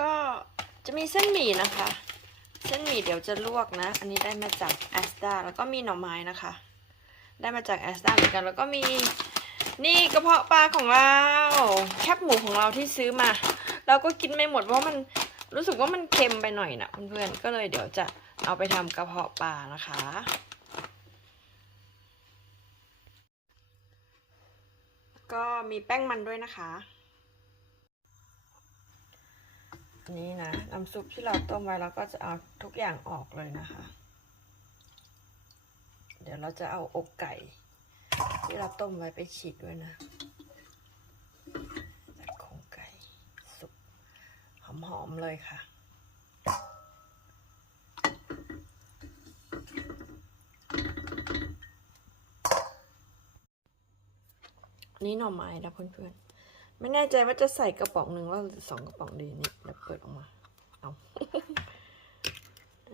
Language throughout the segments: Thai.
ก็จะมีเส้นหมี่นะคะ เส้นหมี่เดี๋ยวจะลวกนะ อันนี้ได้มาจากแอสตาแล้วก็มีหน่อไม้นะคะ ได้มาจากแอสตาเหมือนกัน แล้วก็มีนี่กระเพาะปลาของเรา แคบหมูของเราที่ซื้อมา เราก็กินไม่หมดเพราะมันรู้สึกว่ามันเค็มไปหน่อยนะเพื่อนๆ ก็เลยเดี๋ยวจะเอาไปทำกระเพาะปลานะคะ ก็มีแป้งมันด้วยนะคะ อันนี้นะน้ำซุปที่เราต้มไว้เราก็จะเอาทุกอย่างออกเลยนะคะ เดี๋ยวเราจะเอาอกไก่ ที่เราต้มไว้ไปฉีกด้วยนะจากโครงไก่สุกหอมๆเลยค่ะนี่หน่อไม้นะเพื่อนๆ ไม่แน่ใจว่าจะใส่กระป๋องหนึ่งว่าสองกระป๋องดีนี่เดี๋ยวเปิดออกมา เอา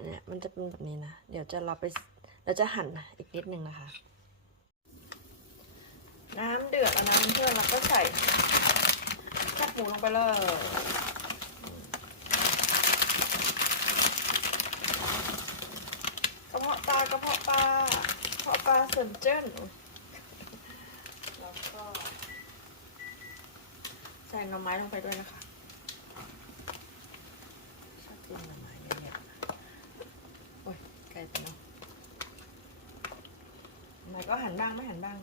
เนี่ยมันจะเป็นแบบนี้นะ เดี๋ยวจะเราไปเราจะหั่นอีกนิดนึงนะคะ น้ำเดือดแล้วนะเพื่อนเราก็ใส่แคบหมูลงไปเลยกระเพาะปลากระเพาะปลากระเพาะปลาส่วนเจิ้นแล้วก็ ส่หน่อไม้ลงไปด้วยนะคะชอบกินหน่อไม้เยอะๆโอ้ยไกลไปเนาะหน่อไม้ก็หันบ้างไม่หันบ้าง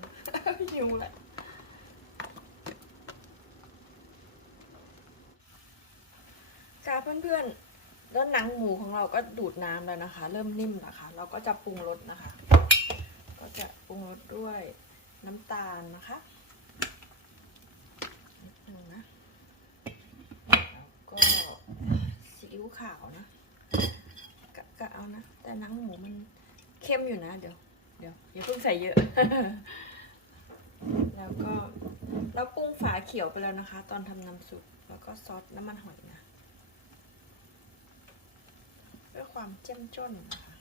หิวแหละค่ะเพื่อนๆแล้วหนังหมูของเราก็ดูดน้ำแล้วนะคะ เริ่มนิ่มแล้วค่ะเราก็จะปรุงรสนะคะ ก็จะปรุงรสด้วยน้ำตาลนะคะนิดนึงนะ แล้วก็ซีอิ๊ว ขาวนะกะกะเอานะ แต่นังหมูมันเข้มอยู่นะ เดี๋ยว เดี๋ยวอย่าเพิ่งใส่เยอะ แล้วก็เราปรุงฝาเขียวไปแล้วนะคะ ตอนทำน้ำซุปแล้วก็ซอสน้ำมันหอยนะเพื่อความเจ้มจ้นนะคะ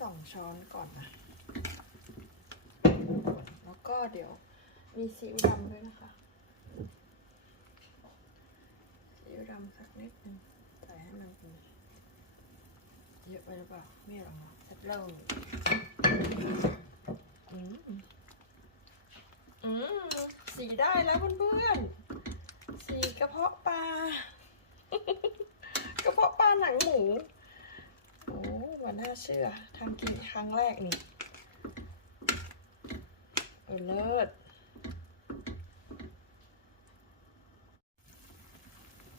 สองช้อนก่อนนะ ก็เดี๋ยวมีซีอิ๊วดำด้วยนะคะซีอิ๊วดำสักนิดนึงใส่ให้มันเป็นเยอะไปหรือเปล่าไม่หรอกสักเริ่มอืมอืมสีได้แล้วเพื่อนๆสีกระเพาะปลากระเพาะปลาหนังหมูโอ้วันน่าเชื่อทำกินครั้งแรกนี่ เลิศ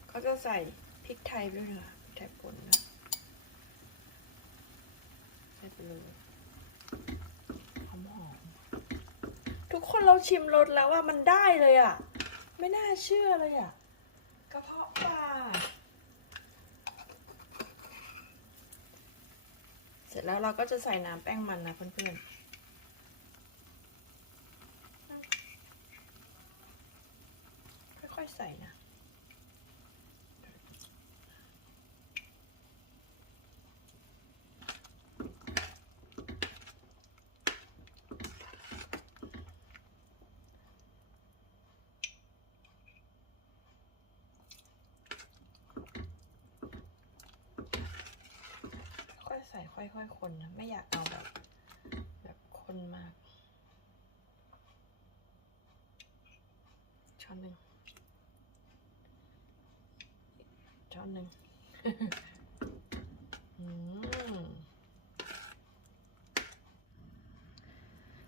เขาจะใส่พริกไทยด้วยนะพริกไทยป่นนะใส่ไปเลยหอมหอมๆทุกคนเราชิมรสแล้วว่ามันได้เลยอะ ไม่น่าเชื่อเลยอะกระเพาะปลาเสร็จแล้วเราก็จะใส่น้ำแป้งมันนะเพื่อนๆ อยใส่นะค่อยใส่ค่อยๆคนนะ ไม่อยากเอาแบบ แบบคนมากช้อนหนึ่ง ช้อนหนึ่ง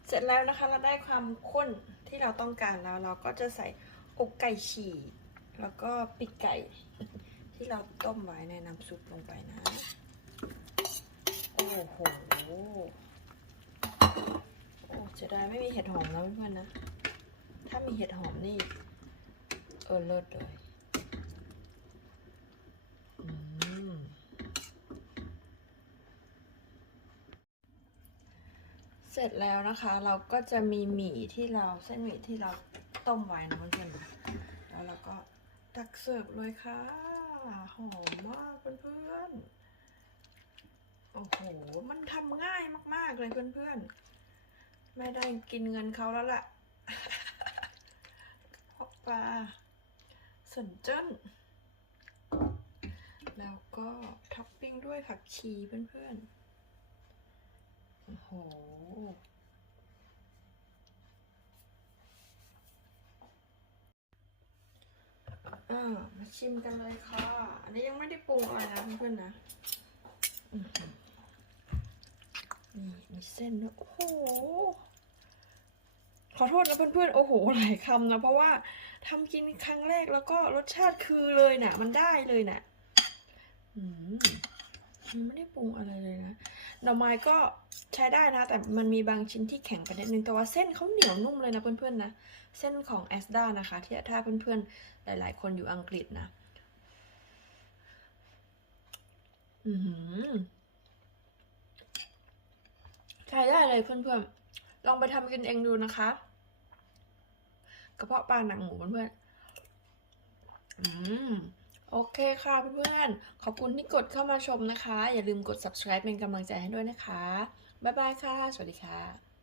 เสร็จแล้วนะคะเราได้ความข้นที่เราต้องการแล้ว เราก็จะใส่อกไก่ฉี่แล้วก็ปีกไก่ที่เราต้มไว้ในน้ำซุปลงไปนะ โอ้โห โอ้เสียดายไม่มีเห็ดหอมแล้วเพื่อนๆนะ ถ้ามีเห็ดหอมนี่ เออเลิศเลยอืม เสร็จแล้วนะคะ เราก็จะมีหมี่ที่เราเส้นหมี่ที่เราต้มไว้นะเพื่อนๆแล้วเราก็ตักเสิร์ฟเลยค่ะ หอมมากเพื่อนๆ โอ้โห มันทำง่ายมากๆเลยเพื่อนๆ ไม่ได้กินเงินเขาแล้วล่ะออกปลาสนเจิ้นแล้วก็ท็อปปิ้งด้วยผักชีเพื่อนๆ โอ้โห อ่า มาชิมกันเลยค่ะ อันนี้ยังไม่ได้ปรุงอะไรนะเพื่อนๆนะ นี่มีเส้นด้วยโอ้โห ขอโทษนะเพื่อนๆ โอ้โห หลายคำนะ เพราะว่าทำกินครั้งแรกแล้วก็รสชาติคือเลยน่ะ มันได้เลยน่ะ อืมมันไม่ได้ปรุงอะไรเลยนะ หน่อไม้ก็ใช้ได้นะ แต่มันมีบางชิ้นที่แข็งไปนิดนึง แต่ว่าเส้นเขาเหนียวนุ่มเลยนะเพื่อนๆนะ เส้นของแอสดานะคะที่ถ้าเพื่อนๆ หลายๆ คนอยู่อังกฤษนะ อือหือใช้ได้เลยเพื่อนๆ ลองไปทำกินเองดูนะคะ กระเพาะปลาหนังหมูเพื่อนๆ อืม โอเคค่ะเพื่อนๆ ขอบคุณที่กดเข้ามาชมนะคะ อย่าลืมกด subscribe เป็นกำลังใจให้ด้วยนะคะ บ๊ายบายค่ะ สวัสดีค่ะ